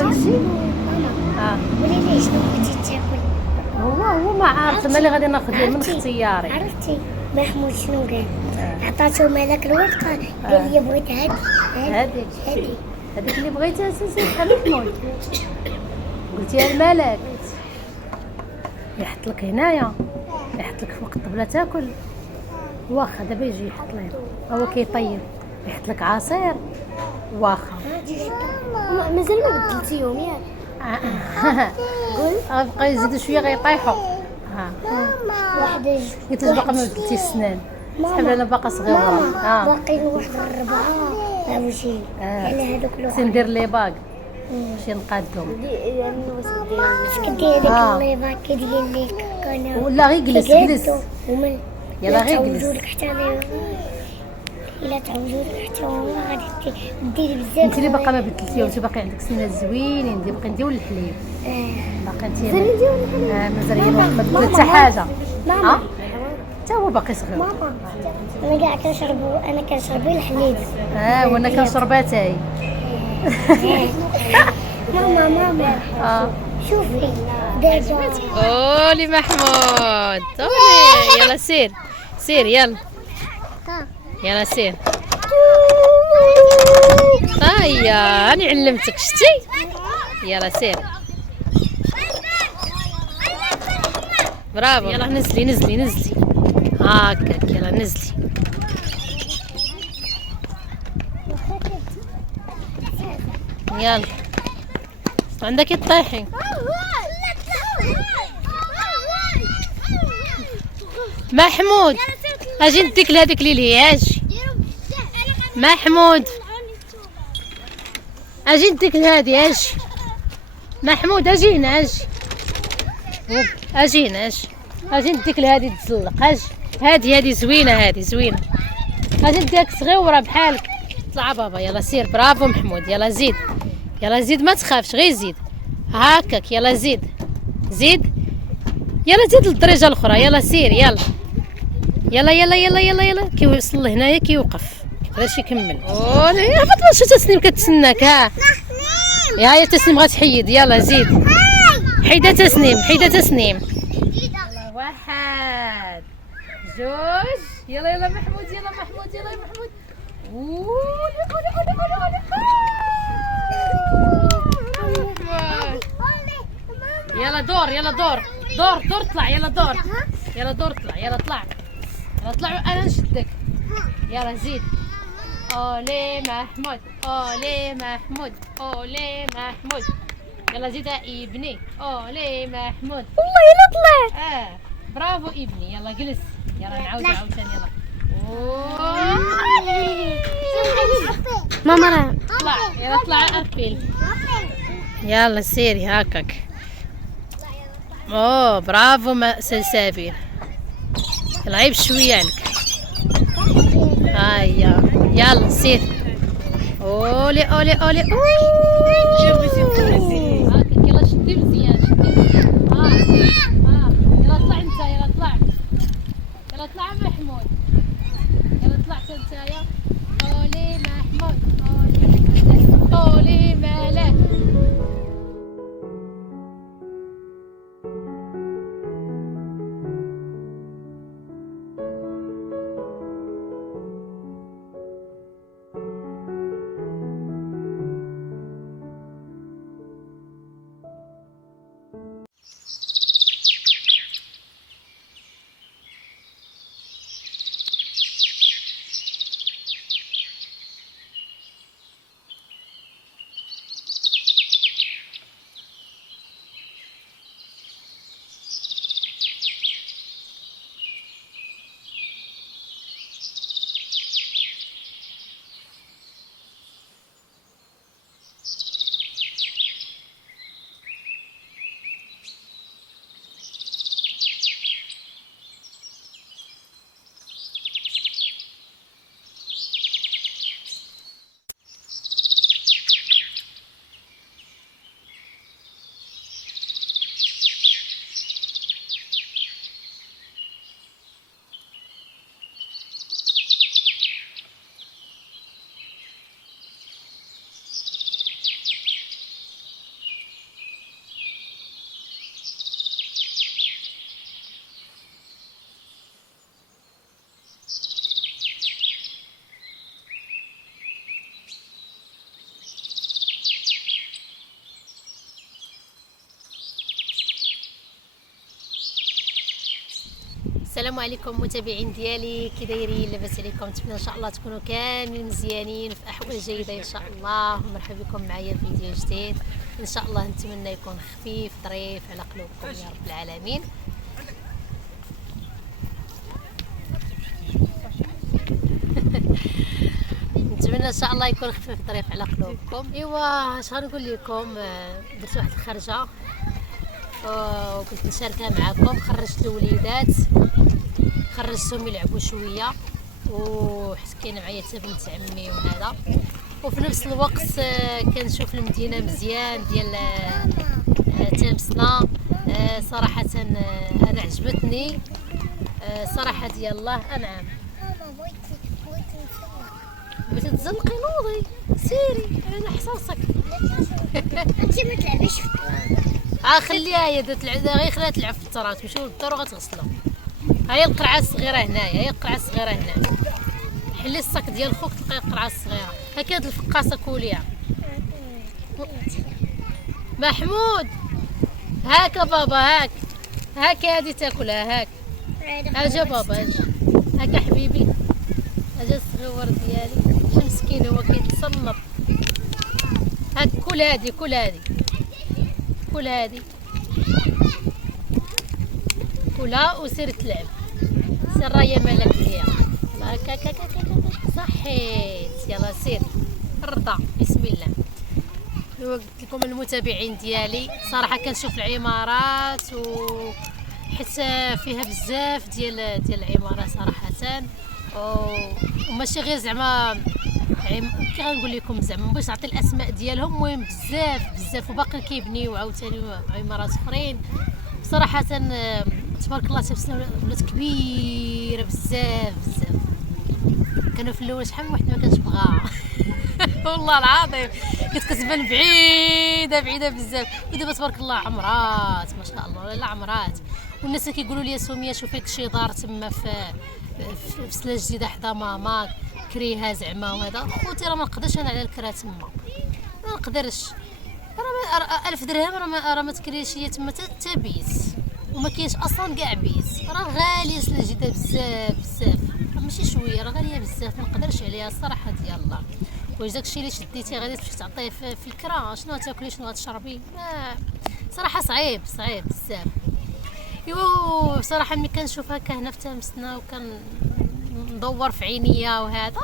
داكشي. ماما قولي لي شنو بغيتي تاكل؟ هو ما عارف انا اللي غادي ناخذ ليه من عرفتي؟ اختياري. عرفتي محمود شنو قال؟ عطاتو مالك الورقه قال لي بغيت هادي هذيك اللي بغيتها اساسا بحال محمود. قلتيها لمالك يحط لك هنايا، يحط لك فوق الطبله تاكل. واخا دابا يجي يحط لك، هو كيطيب يحط لك عصير. واخا مازال ما بدلتيهم ياك؟ قول غيبقاو يزيدوا شويه غيطيحوا. واحد قلت لك باقا ما بدلتيش السنان، صحاب انا باقا صغيره. باقيين واحد الربعه عاوشي على هذوك الوحد. ندير لي باك شي نقادهم. اش كدير ديك الليفه كيدير لك كنا ولا غير جلس يلا غير تعوجوا جلس. لك حتى الا تعوجوا لك حتى هو غادي ديري بزاف. انت اللي باقا ما بدلتيهم، انت باقي عندك سنان زوينين، انت باقي نديرو الحليب. باقي انت مازال ما بدلت حتى حاجه. ماما حتى هو باقي صغير. ماما انا كاع كنشرب الحليب. وانا كنشرب اتاي. ماما شوفي دابا اولي محمود اولي يلا سير يلا سير. هيا راني علمتك شتي. يلا سير برافو. يلا نزلي هاكاك. يلا نزلي. يلا عندك تطيحي. محمود اجي نديك لهذيك اللي اجي. محمود اجي نديك لهادي اجي. محمود اجي هنا اجي هنا اجي نديك لهادي تزلق. اجي هادي زوينه اجي نديك صغيره بحالك. طلع بابا. يلا سير برافو محمود. يلا زيد ما تخافش غير زيد هاكاك. يلا زيد يلا زيد للدرجه الاخرى. يلا سير يلا كيوصل لهنايا كيوقف باش يكمل. يا فاطمه شو تسنيم كتسناك. يا تسنيم غتحيد. يلا زيد حيدة تسنيم. يلا واحد جوج. يلا محمود. يلا دور طلع. يلا طلع انا نشدك. يلا زيد. اولي محمود. يلا زيد ابني. اولي محمود. والله الا طلع. برافو ابني. يلا جلس. يلا نعاود عاوتاني. يلا ماما طلع ابيل. يلا سيري هاكاك. برافو سلسابيل. العيب شويه عليك. هيا يلا سير. اولي هاكاك. يلا شدي مزيان. يلا طلع انت. يلا طلع محمود. يلا طلع نتايا. اولي محمود. اولي مالك. السلام عليكم متابعين ديالي، كي دايرين؟ لاباس عليكم؟ نتمنى ان شاء الله تكونوا كاملين مزيانين في احوال جيده ان شاء الله. مرحبا بكم معايا في فيديو جديد ان شاء الله. نتمنى يكون خفيف ظريف على قلوبكم يا رب العالمين. نتمنى ان شاء الله يكون خفيف ظريف على قلوبكم. ايوا اش غنقول لكم، درت واحد الخرجه وكنت نشاركها معكم. خرجت الوليدات، خرجتهم يلعبوا شويه، وحيت كاين معايا حتى بنت عمي وهذا، وفي نفس الوقت كنشوف المدينه مزيان ديال تامسنا. صراحه انا عجبتني صراحه ديال الله. انعم بغيتي تزلقي نوضي سيري على حصاصك. انت ما تلعبيش في التراب. خليها هي غير خليها تلعب في التراب، تمشيو للدار وغتغسلوا. ها هي القرعه الصغيره هنايا، هي القرعه الصغيره هنا. حلي الصاك ديال خوك تلقاي القرعه الصغيره. هاكي هاد الفقاصه كوليها. محمود هاك بابا، هاك هادي تاكلها. اجا بابا اجا، هاكا حبيبي اجا الصغيور ديالي. شي مسكين هو كيتصنط. هاك كل هادي كلها وسير تلعب. سير راهي مالك فيها. هكا صحيت. يلا سير رضا بسم الله. قلت لكم المتابعين ديالي صراحه كنشوف العمارات حيت فيها بزاف ديال العمارات صراحه، وماشي غير زعما كي غنقول لكم زعما باش نعطي الاسماء ديالهم. المهم بزاف وباقي كيبنيو عاوتاني عمارات اخرين. صراحه تبارك الله تبسنا ولات كبيره بزاف. كانوا في الاول شحال من واحد ما كانش بغاها والله العظيم كنت كتبان بعيده بزاف، ودابا تبارك الله عمرات ما شاء الله. لا عمرات. والناس كيقولوا لي سميه شوفي شي دار تما في سلا جديده حدا ماما كريها زعما وهذا. خوتي راه ما نقدرش انا على الكرا تما، ما نقدرش. راه 1000 درهم راه ما تكريش هي تما تا بيت، وما كاينش اصلا كاع بيت. راه غاليه سلا جديده بزاف، ماشي شويه، راه غاليه بزاف. ما نقدرش عليها الصراحه ديال الله. واش داكشي اللي شديتي غادي تمشي تعطيه في الكرا؟ شنو غتاكلي شنو غتشربي؟ صراحه صعيب بزاف. ايوا صراحه ملي كنشوف هكا هنا في تامسنا وكان ندور في عينيا وهذا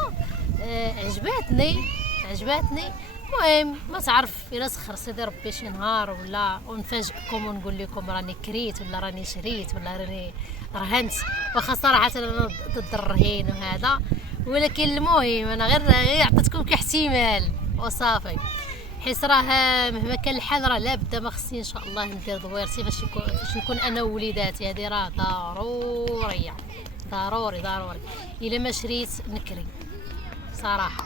عجباتني. المهم ما تعرف الا سخر سيدي ربي شي نهار ولا ونفاجئكم ونقول لكم راني كريت ولا راني شريت ولا راني رهنت. واخا صراحه انا ضد الرهين وهذا، ولكن المهم انا غير عطيتكم كاحتمال وصافي. حيت راه مهما كان الحال راه لابد ما خصني ان شاء الله ندير دويرتي باش نكون انا ووليداتي. هذه راه ضروري الا ما شريت نكري صراحه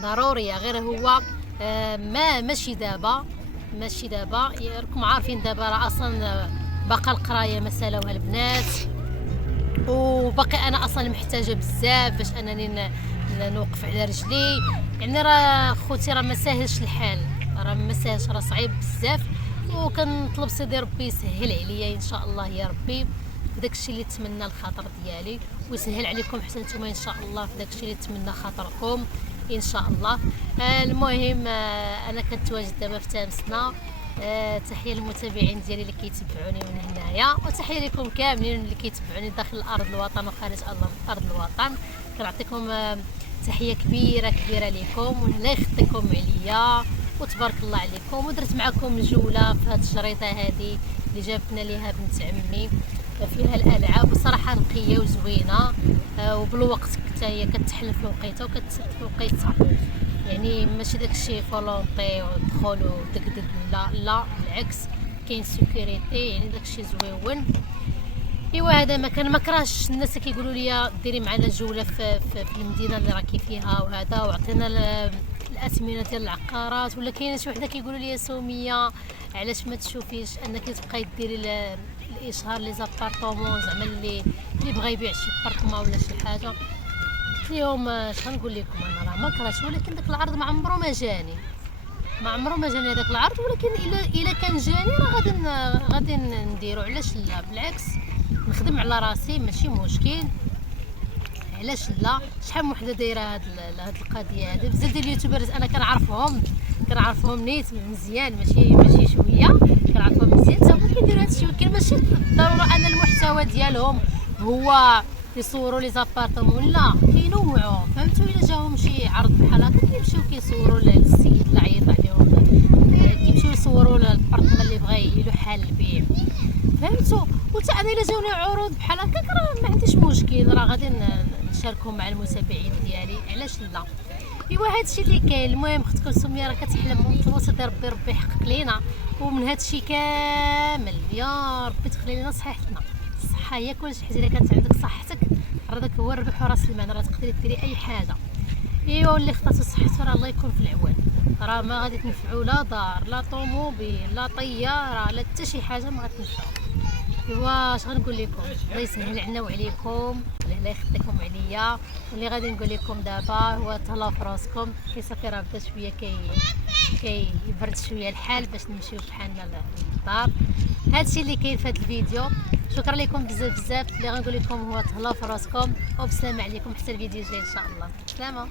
ضروريه. غير هو ماشي دابا راكم عارفين دابا راه اصلا باقا القرايه ما سالاوها البنات، وباقي انا اصلا محتاجه بزاف باش انني نوقف على رجلي. يعني راه خوتي راه ما ساهلش الحال، راه صعيب بزاف. وكنطلب سيدي ربي يسهل عليا ان شاء الله يا ربي في داكشي اللي تمنى الخاطر ديالي، ويسهل عليكم حتى نتوما ان شاء الله في داكشي اللي تمنى خاطركم ان شاء الله. المهم انا كنتواجد دابا في تامسنا. تحيه للمتابعين ديالي اللي كيتبعوني من هنايا، وتحيه لكم كاملين اللي كيتبعوني داخل ارض الوطن وخارج ارض الوطن. كنعطيكم تحيه كبيره لكم، والله يخطيكم عليا وتبارك الله عليكم. ودرت معكم جوله في هذه الشريطه هذه اللي جابتنا ليها بنت عمي، فيها الالعاب بصراحه نقيه وزوينه، وبالوقت حتى هي كتحل في وقيتها وكتسد في وقيتها. يعني ماشي داكشي فولونطي ودخول ودقدق، لا بالعكس كاين سيكوريتي، يعني داكشي زويون. ايوا هذا ما كرهش الناس اللي كيقولوا لي ديري معنا جوله في المدينه اللي راكي فيها وهذا، وعطينا الاثمنه ديال العقارات. ولا كاين شي وحده كيقولوا لي سميه علاش ما تشوفيش انك تبقاي ديري الاشهار لي زابارطومون زعما اللي بغى يبيع شي بارطما ولا شي حاجه. اليوم اش غنقول لكم، انا راه ما كرهتش، ولكن داك العرض ما عمره ما جاني هذاك العرض. ولكن الا كان جاني راه غادي نديرو، علاش لا؟ بالعكس نخدم على راسي ماشي مشكل، علاش لا. شحال من وحده دايره هاد القضيه هذه. بزاف ديال اليوتيوبرز انا كنعرفهم نيت مزيان، ماشي شويه، كنعرفهم مزيان تا هما كيديروا هادشي. ولكن ماشي بالضروره ان المحتوى ديالهم هو يصوروا لي زابارتمون، لا كينوعوا، فهمتوا؟ الا جاهم شي عرض بحال هكا كيمشيو كيصوروا للسيد اللي عيط عليهم، كيمشيو يصوروا الابارتمان اللي بغا يلوح على البيع، فهمتوا؟ وتا انا الا جاوني عروض بحال هكا راه ما عنديش مشكل، راه غادي نشاركهم مع المتابعين ديالي، علاش لا. ايوا هادشي اللي كاين. المهم اختكم سميه راه كتحلم ومتواصل، ربي يحقق لينا ومن هادشي كامل، يا ربي تخلي لنا صحتنا. الصحه هي كلشي، حيت الا كانت عندك صحتك راه داك هو الربح وراس المال، راه تقدري ديري اي حاجه. ايوا اللي خطاتو صحتو راه الله يكون في العوان، راه ما غادي تنفعو لا دار لا طوموبيل لا طياره لا حتى شي حاجه ما غتنفعو. ايوا اش غنقول لكم، الله يسهل علينا وعليكم، الله يخليكم عليا. واللي غادي نقول لكم دابا هو تهلاو في راسكم، كي صافي راه بدا شويه كيبرد شويه الحال باش نمشيو بحالنا للدار. هادشي اللي كاين في هذا الفيديو. شكرا لكم بزاف. اللي غنقول لكم هو تهلاو في راسكم، وبسلامه عليكم حتى الفيديو الجاي ان شاء الله. سلامه.